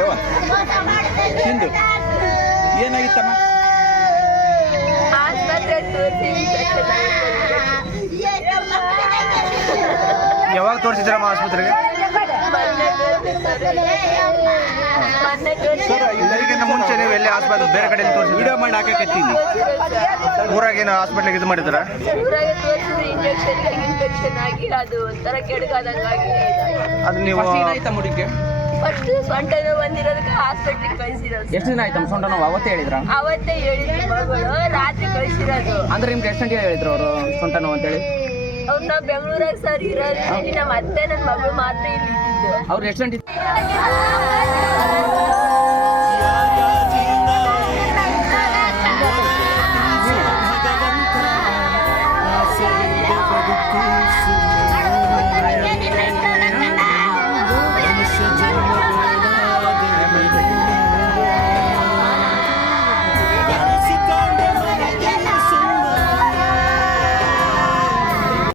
ಯಾವ ಸಿಂಧು ಏನಾಗಿತ್ತಮ್ಮ? ಯಾವಾಗ ತೋರಿಸಿದ್ರಮ್ಮ ಆಸ್ಪತ್ರೆಗೆ? ಇದಕ್ಕಿಂತ ಮುಂಚೆ ನೀವು ಎಲ್ಲಿ ಆಸ್ಪತ್ರೆ ಬೇರೆ ಕಡೆ ತೋರಿಸಿ ವಿಡಿಯೋ ಮಾಡಿ ಹಾಕಕತ್ತೀನಿ. ಊರಾಗೇನು ಹಾಸ್ಪಿಟ್ಲಿಗೆ ಇದು ಮಾಡಿದ್ರ? ಅದು ನೀವು ಏನಾಯ್ತಾ ಮುಡಿಗೆ? ಸೊಂಟ ನೋವು ಬಂದಿರೋದಕ್ಕೆ ಹಾಸ್ಪಿಟ್ಲಿಗೆ ಕಳಿಸಿರೋದು. ಎಷ್ಟು ದಿನ ಆಯ್ತಮ್ಮ ಸೊಂಟ ನೋವು? ಅವತ್ತೇ ಹೇಳಿದ್ರ? ಅವತ್ತೇ ಹೇಳಿದ್ರು ಮಗಳು, ರಾತ್ರಿ ಕಳಿಸಿರೋದು. ಅಂದ್ರೆ ನಿಮ್ಗೆ ಎಷ್ಟು ಗಂಟೆಗೆ ಹೇಳಿದ್ರು ಅವರು ಸೊಂಟ ನೋವು ಅಂತೇಳಿ? ಅವ್ರು ನಾವು ಬೆಂಗಳೂರಾಗ ಸರ್ ಇರೋದು, ನಮ್ಮ ಅತ್ತೆ ನನ್ನ ಮಗಳು ಮಾತ್ರ ಇಲ್ಲಿ ಇದ್ದಿದ್ದು. ಅವ್ರು ಎಷ್ಟು ಗಂಟೆ